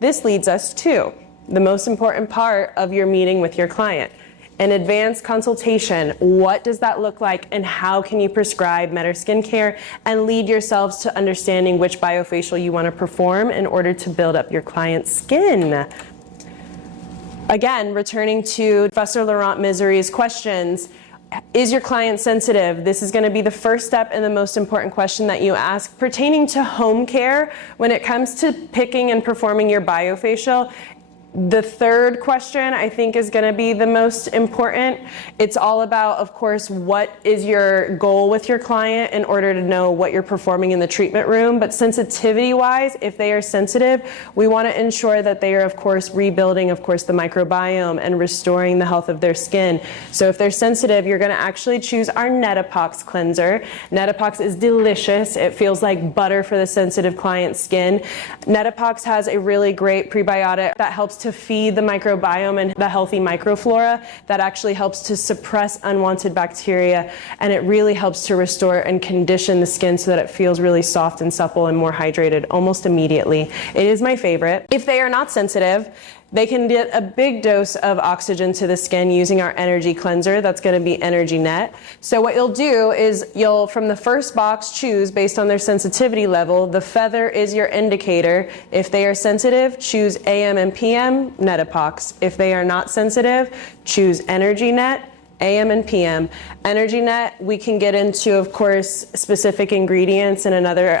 this leads us to the most important part of your meeting with your client. An advanced consultation. What does that look like, and how can you prescribe MEDER skincare and lead yourselves to understanding which biofacial you want to perform in order to build up your client's skin? Again, returning to Professor Laurent Misery's questions, is your client sensitive? This is going to be the first step and the most important question that you ask pertaining to home care when it comes to picking and performing your biofacial. The third question I think is going to be the most important. It's all about, of course, what is your goal with your client in order to know what you're performing in the treatment room. But sensitivity-wise, if they are sensitive, we want to ensure that they are, of course, rebuilding, of course, the microbiome and restoring the health of their skin. So if they're sensitive, you're going to actually choose our Net-Apax cleanser. Net-Apax is delicious. It feels like butter for the sensitive client's skin. Net-Apax has a really great prebiotic that helps to feed the microbiome and the healthy microflora that actually helps to suppress unwanted bacteria, and it really helps to restore and condition the skin so that it feels really soft and supple and more hydrated almost immediately. It is my favorite. If they are not sensitive, they can get a big dose of oxygen to the skin using our energy cleanser. That's going to be Nrj-Net. So what you'll do is you'll, from the first box, choose based on their sensitivity level. The feather is your indicator. If they are sensitive, choose AM and PM, Net-Apax. If they are not sensitive, choose Nrj-Net, AM and PM. Nrj-Net, we can get into, of course, specific ingredients in another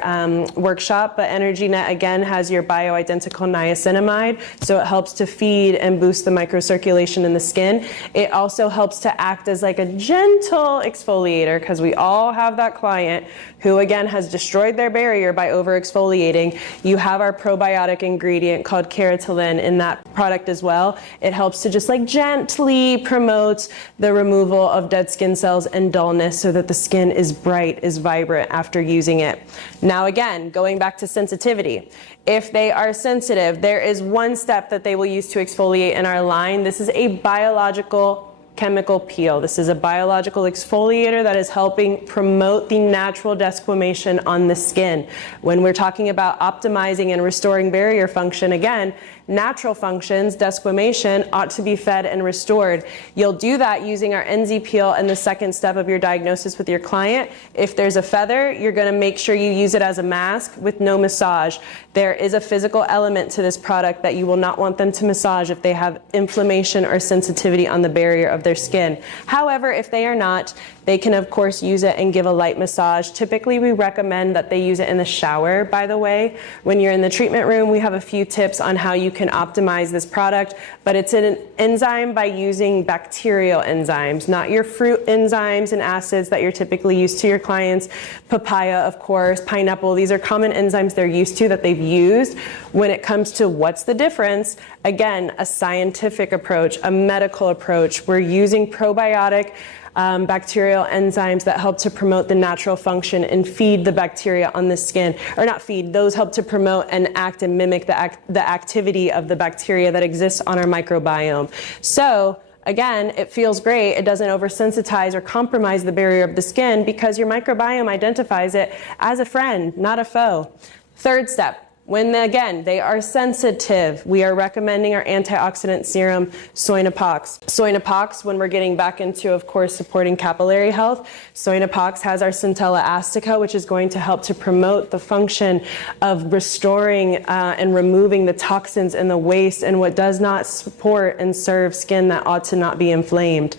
workshop, but Nrj-Net again has your bioidentical niacinamide, so it helps to feed and boost the microcirculation in the skin. It also helps to act as like a gentle exfoliator, because we all have that client who again has destroyed their barrier by over exfoliating. You have our probiotic ingredient called keratin in that product as well. It helps to just like gently promote the removal of dead skin cells and dullness so that the skin is bright, is vibrant after using it. Now again, going back to sensitivity. If they are sensitive, there is one step that they will use to exfoliate in our line. This is a biological chemical peel. This is a biological exfoliator that is helping promote the natural desquamation on the skin. When we're talking about optimizing and restoring barrier function, again, natural functions, desquamation, ought to be fed and restored. You'll do that using our Enzy-Peel and the second step of your diagnosis with your client. If there's a feather, you're going to make sure you use it as a mask with no massage. There is a physical element to this product that you will not want them to massage if they have inflammation or sensitivity on the barrier of their skin. However, if they are not, they can of course use it and give a light massage. Typically we recommend that they use it in the shower, by the way. When you're in the treatment room, we have a few tips on how you can optimize this product, but it's an enzyme by using bacterial enzymes, not your fruit enzymes and acids that you're typically used to your clients. Papaya, of course, pineapple, these are common enzymes they're used to that they've used. When it comes to what's the difference, again, a scientific approach, a medical approach. We're using probiotic bacterial enzymes that help to promote the natural function and feed the bacteria on the skin, or not feed, those help to promote and act and mimic the activity of the bacteria that exists on our microbiome. So again, it feels great. It doesn't oversensitize or compromise the barrier of the skin because your microbiome identifies it as a friend, not a foe. Third step. When, again, they are sensitive, we are recommending our antioxidant serum, Soin-Apax. Soin-Apax, when we're getting back into, of course, supporting capillary health, Soin-Apax has our centella astica, which is going to help to promote the function of restoring and removing the toxins in the waste and what does not support and serve skin that ought to not be inflamed.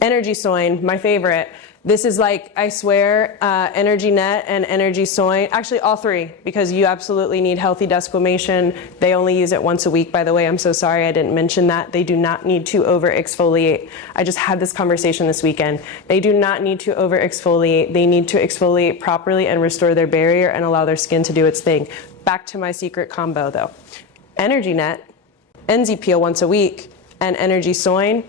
NRJ-Soin, my favorite. This is like, I swear, Nrj-Net and NRJ-Soin, actually all three, because you absolutely need healthy desquamation. They only use it once a week, by the way. I'm so sorry I didn't mention that. They do not need to over exfoliate. I just had this conversation this weekend. They do not need to over exfoliate. They need to exfoliate properly and restore their barrier and allow their skin to do its thing. Back to my secret combo though. Nrj-Net, Enzy-Peel once a week, and Nrj-Soin,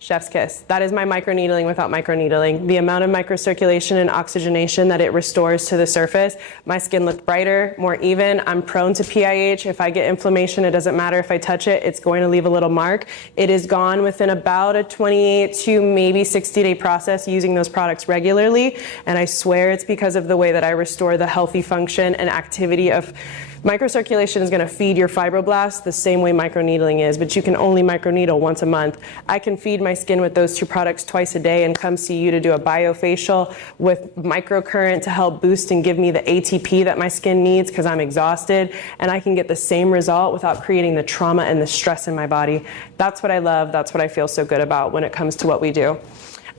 chef's kiss. That is my microneedling without microneedling. The amount of microcirculation and oxygenation that it restores to the surface. My skin looked brighter, more even. I'm prone to PIH. If I get inflammation, it doesn't matter if I touch it, it's going to leave a little mark. It is gone within about a 28 to maybe 60-day process using those products regularly. And I swear it's because of the way that I restore the healthy function and activity of Microcirculation is going to feed your fibroblasts the same way microneedling is, but you can only microneedle once a month. I can feed my skin with those two products twice a day and come see you to do a biofacial with microcurrent to help boost and give me the ATP that my skin needs because I'm exhausted, and I can get the same result without creating the trauma and the stress in my body. That's what I love. That's what I feel so good about when it comes to what we do.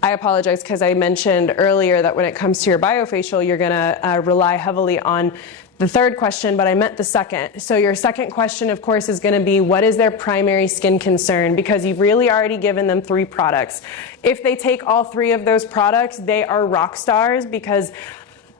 I apologize because I mentioned earlier that when it comes to your biofacial, you're going to rely heavily on the third question, but I meant the second. So your second question, of course, is going to be, what is their primary skin concern? Because you've really already given them 3 products. If they take all 3 of those products, they are rock stars, because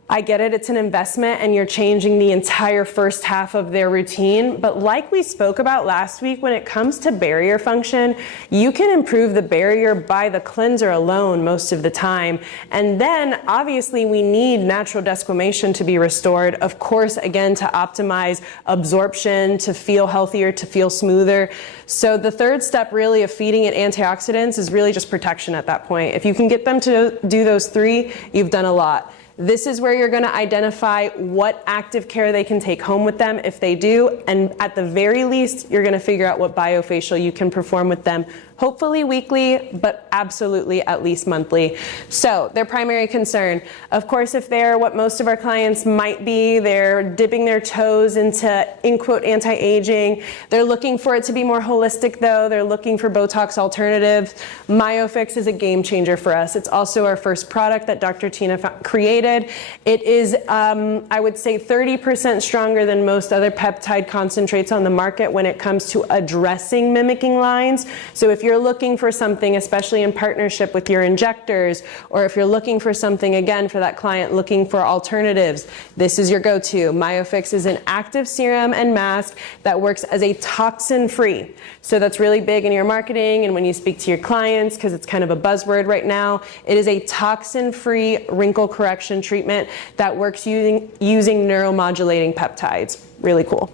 I get it, it's an investment and you're changing the entire first half of their routine. But like we spoke about last week, when it comes to barrier function, you can improve the barrier by the cleanser alone most of the time. And then obviously we need natural desquamation to be restored. Of course, again, to optimize absorption, to feel healthier, to feel smoother. So the third step really of feeding it antioxidants is really just protection at that point. If you can get them to do those 3, you've done a lot. This is where you're going to identify what active care they can take home with them if they do, and at the very least, you're going to figure out what biofacial you can perform with them, hopefully weekly, but absolutely at least monthly. So their primary concern, of course, if they're what most of our clients might be, they're dipping their toes into, in quote, anti-aging. They're looking for it to be more holistic though. They're looking for Botox alternatives. MyoFix is a game changer for us. It's also our first product that Dr. Tina created. It is, I would say, 30% stronger than most other peptide concentrates on the market when it comes to addressing mimicking lines. So if you're looking for something, especially in partnership with your injectors, or if you're looking for something, again, for that client looking for alternatives, this is your go-to. MyoFix is an active serum and mask that works as a toxin-free. So that's really big in your marketing and when you speak to your clients, because it's kind of a buzzword right now. It is a toxin-free wrinkle correction treatment that works using neuromodulating peptides. Really cool.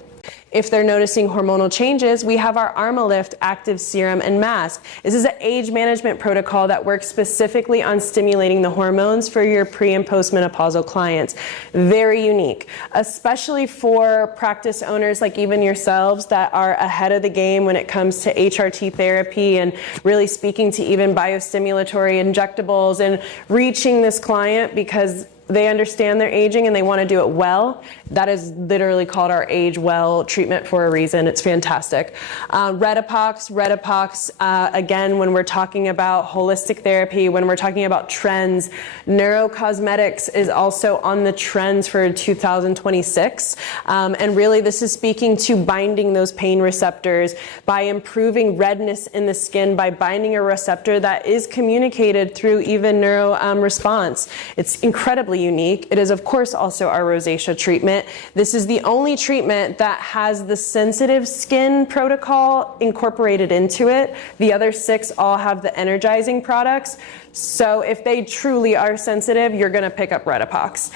If they're noticing hormonal changes, we have our Armalift active serum and mask. This is an age management protocol that works specifically on stimulating the hormones for your pre- and postmenopausal clients. Very unique, especially for practice owners like even yourselves that are ahead of the game when it comes to HRT therapy and really speaking to even biostimulatory injectables and reaching this client because they understand their aging and they want to do it well. That is literally called our Age Well treatment for a reason. It's fantastic. Net-Apax, again, when we're talking about holistic therapy, when we're talking about trends, neurocosmetics is also on the trends for 2026. And really this is speaking to binding those pain receptors by improving redness in the skin by binding a receptor that is communicated through even neuro response. It's incredibly unique. It is, of course, also our rosacea treatment. This is the only treatment that has the sensitive skin protocol incorporated into it. The other 6 all have the energizing products. So if they truly are sensitive, you're going to pick up Net-Apax.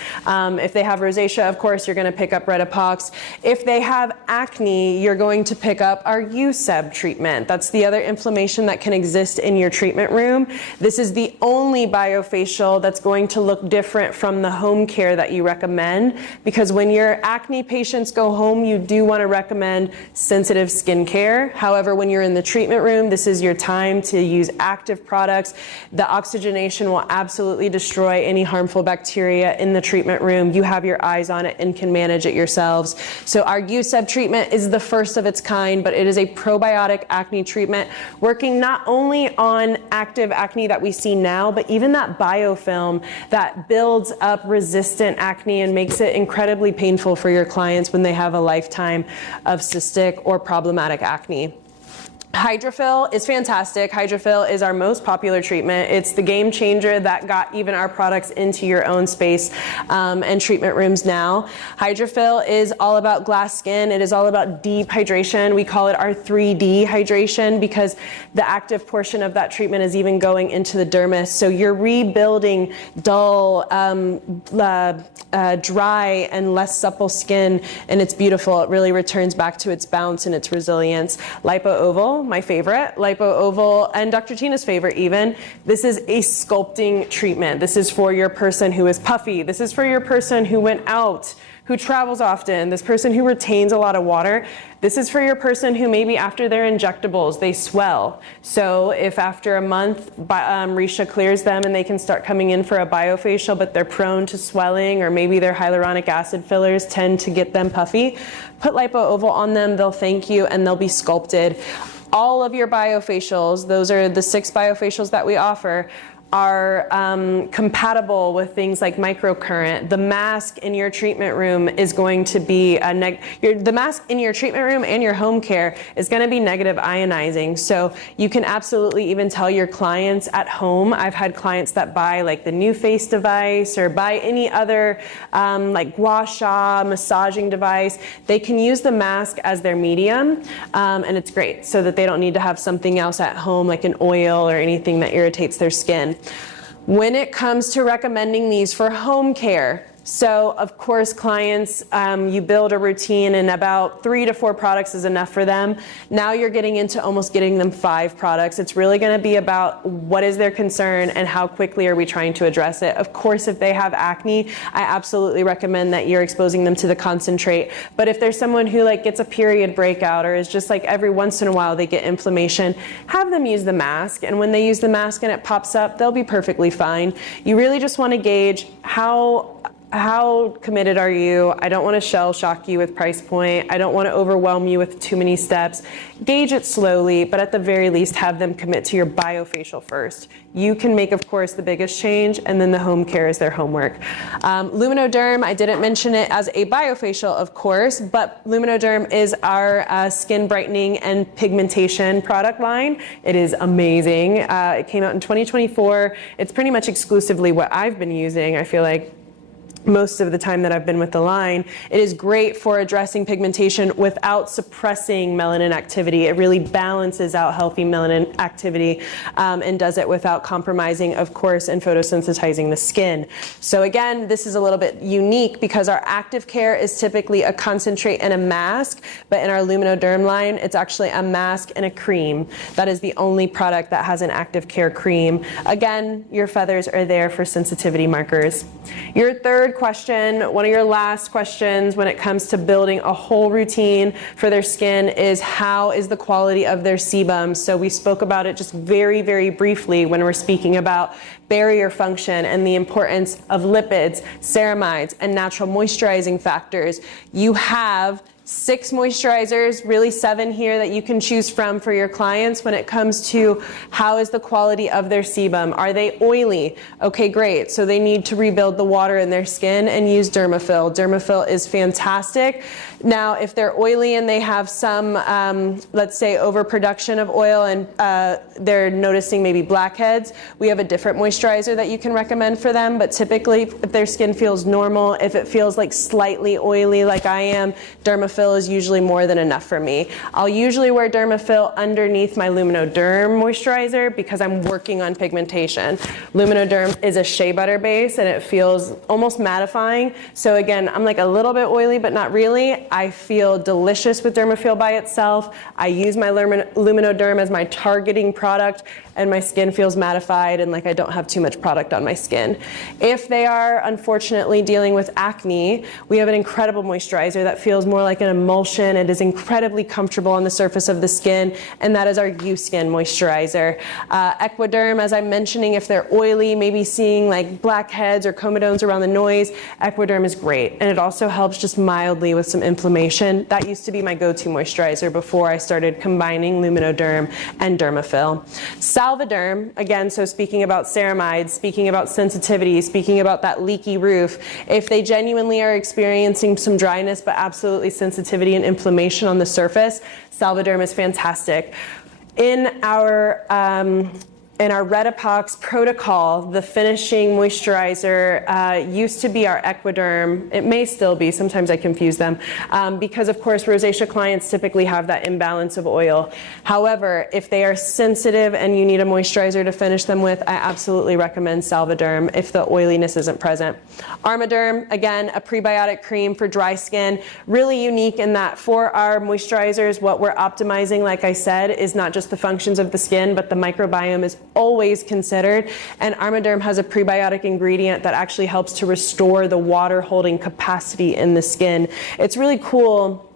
If they have rosacea, of course, you're going to pick up Net-Apax. If they have acne, you're going to pick up our USEB treatment. That's the other inflammation that can exist in your treatment room. This is the only biofacial that's going to look different from the home care that you recommend, because when your acne patients go home, you do want to recommend sensitive skin care. However, when you're in the treatment room, this is your time to use active products. The oxygenation will absolutely destroy any harmful bacteria in the treatment room. You have your eyes on it and can manage it yourselves. So our USEB treatment is the first of its kind, but it is a probiotic acne treatment working not only on active acne that we see now, but even that biofilm that builds up resistant acne and makes it incredibly painful for your clients when they have a lifetime of cystic or problematic acne. Hydrofill is fantastic. Hydrofill is our most popular treatment. It's the game changer that got even our products into your own space and treatment rooms now. Hydrofill is all about glass skin. It is all about deep hydration. We call it our 3D hydration because the active portion of that treatment is even going into the dermis. So you're rebuilding dull, dry, and less supple skin, and it's beautiful. It really returns back to its bounce and its resilience. Lipo-Oval, my favorite, Lipo-Oval, and Dr. Tina's favorite even. This is a sculpting treatment. This is for your person who is puffy. This is for your person who went out who travels often, this person who retains a lot of water. This is for your person who maybe after their injectables, they swell. So if after a month, Risha clears them and they can start coming in for a biofacial, but they're prone to swelling, or maybe their hyaluronic acid fillers tend to get them puffy, put lipo-oval on them, they'll thank you, and they'll be sculpted. All of your biofacials, those are the 6 biofacials that we offer, are compatible with things like microcurrent. The mask in your treatment room is going to be the mask in your treatment room and your home care is going to be negative ionizing. So you can absolutely even tell your clients at home. I've had clients that buy like the New Face device or buy any other like gua sha massaging device. They can use the mask as their medium, and it's great so that they don't need to have something else at home like an oil or anything that irritates their skin. When it comes to recommending these for home care, so of course clients, you build a routine and about 3 to 4 products is enough for them. Now you're getting into almost getting them 5 products. It's really going to be about what is their concern and how quickly are we trying to address it. Of course, if they have acne, I absolutely recommend that you're exposing them to the concentrate. But if there's someone who like gets a period breakout or is just like every once in a while they get inflammation, have them use the mask. And when they use the mask and it pops up, they'll be perfectly fine. You really just want to gauge how committed are you? I don't want to shell shock you with price point. I don't want to overwhelm you with too many steps. Gauge it slowly, but at the very least have them commit to your biofacial first. You can make, of course, the biggest change, and then the home care is their homework. Luminoderm, I didn't mention it as a biofacial, of course, but Luminoderm is our skin brightening and pigmentation product line. It is amazing. It came out in 2024. It's pretty much exclusively what I've been using, I feel like, most of the time that I've been with the line. It is great for addressing pigmentation without suppressing melanin activity. It really balances out healthy melanin activity and does it without compromising, of course, and photosensitizing the skin. So again, this is a little bit unique because our active care is typically a concentrate and a mask, but in our Luminoderm line, it's actually a mask and a cream. That is the only product that has an active care cream. Again, your feathers are there for sensitivity markers. Your third question, one of your last questions when it comes to building a whole routine for their skin is how is the quality of their sebum? So we spoke about it just very, very briefly when we're speaking about barrier function and the importance of lipids, ceramides, and natural moisturizing factors. You have 6 moisturizers, really 7 here that you can choose from for your clients when it comes to how is the quality of their sebum. Are they oily? Okay, great. So they need to rebuild the water in their skin and use Dermafill. Dermafill is fantastic. Now, if they're oily and they have some, let's say, overproduction of oil and they're noticing maybe blackheads, we have a different moisturizer that you can recommend for them. But typically, if their skin feels normal, if it feels like slightly oily like I am, Dermafill is usually more than enough for me. I'll usually wear Dermafill underneath my Luminoderm moisturizer because I'm working on pigmentation. Luminoderm is a shea butter base and it feels almost mattifying. So again, I'm like a little bit oily, but not really. I feel delicious with Dermafill by itself. I use my Luminoderm as my targeting product and my skin feels mattified and like I don't have too much product on my skin. If they are unfortunately dealing with acne, we have an incredible moisturizer that feels more like an emulsion. It is incredibly comfortable on the surface of the skin, and that is our U-Skin moisturizer. Equiderm, as I'm mentioning, if they're oily, maybe seeing like blackheads or comedones around the nose, Equiderm is great. And it also helps just mildly with some inflammation. That used to be my go-to moisturizer before I started combining Luminoderm and Dermafill. Salvaderm, again, so speaking about ceramides, speaking about sensitivity, speaking about that leaky roof, if they genuinely are experiencing some dryness but absolutely sensitivity and inflammation on the surface, Salvaderm is fantastic. In our Net-Apax protocol, the finishing moisturizer used to be our Equiderm. It may still be, sometimes I confuse them, because of course rosacea clients typically have that imbalance of oil. However, if they are sensitive and you need a moisturizer to finish them with, I absolutely recommend Salvaderm if the oiliness isn't present. Armaderm, again, a prebiotic cream for dry skin, really unique in that for our moisturizers, what we're optimizing, like I said, is not just the functions of the skin, but the microbiome is always considered. And Armaderm has a prebiotic ingredient that actually helps to restore the water holding capacity in the skin. It's really cool.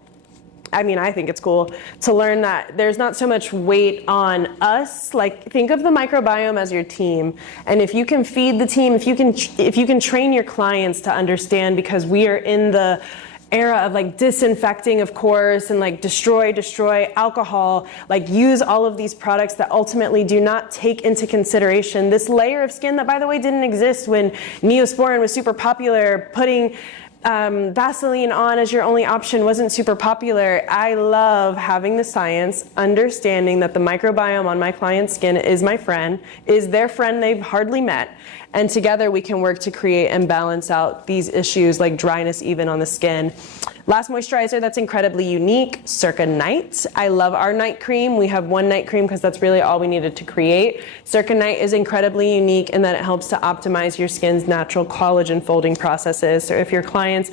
I mean, I think it's cool to learn that there's not so much weight on us. Like, think of the microbiome as your team. And if you can feed the team, if you can train your clients to understand, because we are in the era of like disinfecting, of course, and like destroy alcohol, like use all of these products that ultimately do not take into consideration this layer of skin that, by the way, didn't exist when Neosporin was super popular. Putting Vaseline on as your only option wasn't super popular. I love having the science, understanding that the microbiome on my client's skin is my friend, is their friend they've hardly met. And together we can work to create and balance out these issues like dryness even on the skin. Last moisturizer that's incredibly unique, Circa Night. I love our night cream. We have one night cream because that's really all we needed to create. Circa Night is incredibly unique in that it helps to optimize your skin's natural collagen folding processes. So if your clients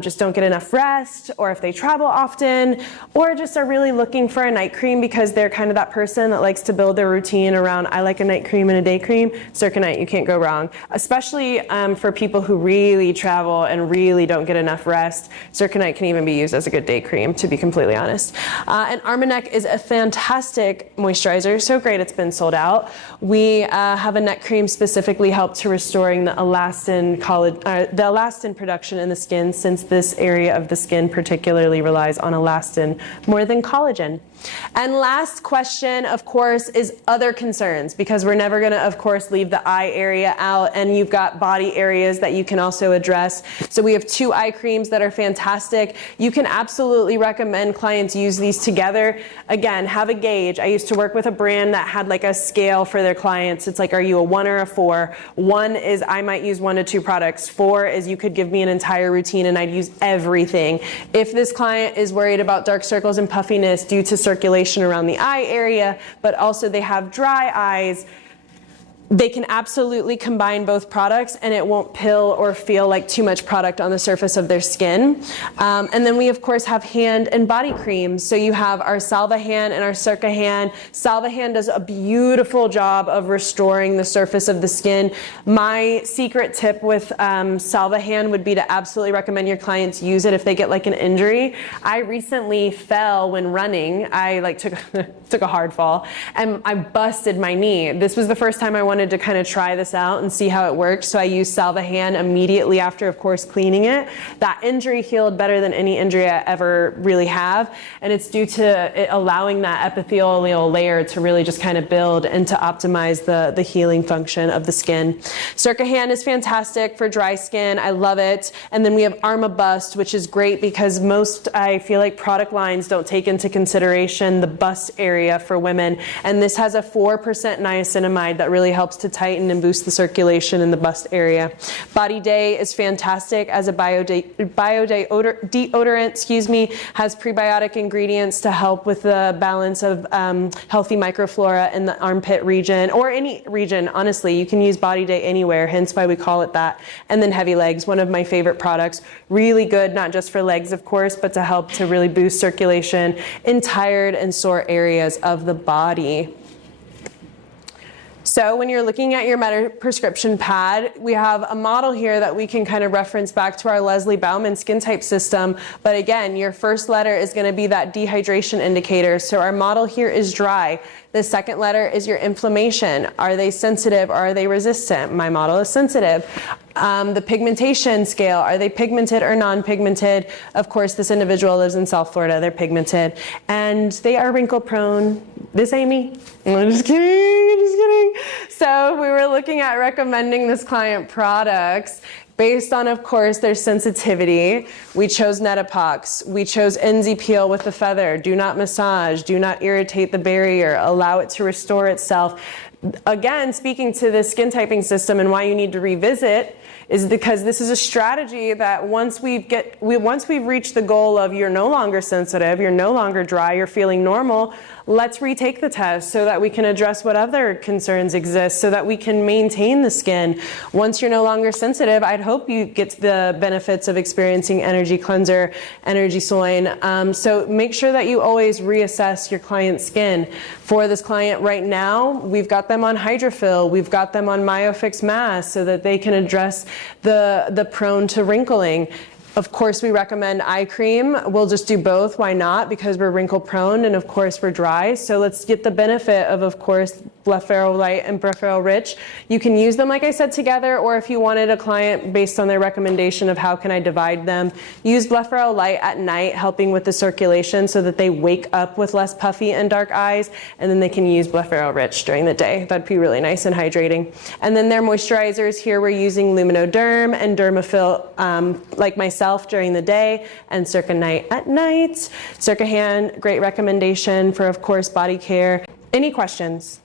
just don't get enough rest, or if they travel often, or just are really looking for a night cream because they're kind of that person that likes to build their routine around, I like a night cream and a day cream, Circa Night, you can't go wrong. Especially for people who really travel and really don't get enough rest, Circa Night can even be used as a good day cream, to be completely honest. And Armaneck is a fantastic moisturizer, so great it's been sold out. We have a neck cream specifically helped to restoring the elastin production in the skin, since this area of the skin particularly relies on elastin more than collagen. And last question, of course, is other concerns, because we're never going to, of course, leave the eye area out, and you've got body areas that you can also address. So we have 2 eye creams that are fantastic. You can absolutely recommend clients use these together. Again, have a gauge. I used to work with a brand that had like a scale for their clients. It's like, are you a 1 or a 4? 1 is I might use 1 to 2 products. 4 is you could give me an entire routine and I'd use everything. If this client is worried about dark circles and puffiness due to circulation around the eye area, but also they have dry eyes, they can absolutely combine both products and it won't pill or feel like too much product on the surface of their skin. And then we of course have hand and body creams. So you have our Salva Hand and our Circa Hand. Salva Hand does a beautiful job of restoring the surface of the skin. My secret tip with Salva Hand would be to absolutely recommend your clients use it if they get like an injury. I recently fell when running. I like took a hard fall and I busted my knee. This was the first time I wanted to kind of try this out and see how it works. So I used Salva Hand immediately after, of course, cleaning it. That injury healed better than any injury I ever really have. And it's due to it allowing that epithelial layer to really just kind of build and to optimize the healing function of the skin. Circa Hand is fantastic for dry skin. I love it. And then we have Arma Bust, which is great because most, I feel like, product lines don't take into consideration the bust area for women. And this has a 4% niacinamide that really helps to tighten and boost the circulation in the bust area. Body Day is fantastic as a deodorant, has prebiotic ingredients to help with the balance of healthy microflora in the armpit region, or any region, honestly. You can use Body Day anywhere, hence why we call it that. And then Heavy Legs, one of my favorite products. Really good, not just for legs, of course, but to help to really boost circulation in tired and sore areas of the body. So when you're looking at your MEDER prescription pad, we have a model here that we can kind of reference back to our Leslie Bauman skin type system. But again, your first letter is going to be that dehydration indicator. So our model here is dry. The second letter is your inflammation. Are they sensitive or are they resistant? My model is sensitive. The pigmentation scale, are they pigmented or non-pigmented? Of course, this individual lives in South Florida, they're pigmented. And they are wrinkle prone. This ain't me. I'm just kidding. So we were looking at recommending this client products based on, of course, their sensitivity. We chose Net-Apax. We chose Enzy-Peel with the feather. Do not massage. Do not irritate the barrier. Allow it to restore itself. Again, speaking to the skin typing system and why you need to revisit is because this is a strategy that once we've reached the goal of you're no longer sensitive, you're no longer dry, you're feeling normal, let's retake the test so that we can address what other concerns exist so that we can maintain the skin. Once you're no longer sensitive, I'd hope you get the benefits of experiencing Energy Cleanser, NRJ-Soin. So make sure that you always reassess your client's skin. For this client right now, we've got them them on hydrophil, we've got them on MyoFix mask so that they can address the prone to wrinkling. Of course, we recommend eye cream. We'll just do both. Why not? Because we're wrinkle prone and of course we're dry. So let's get the benefit of course, Blepharo Light and Blepharo Rich. You can use them, like I said, together, or if you wanted a client based on their recommendation of how can I divide them, use Blepharo Light at night, helping with the circulation so that they wake up with less puffy and dark eyes, and then they can use Blepharo Rich during the day. That'd be really nice and hydrating. And then their moisturizers, here we're using Luminoderm and Dermafil, like myself, during the day, and Circa Night at night. Circa Hand, great recommendation for, of course, body care. Any questions?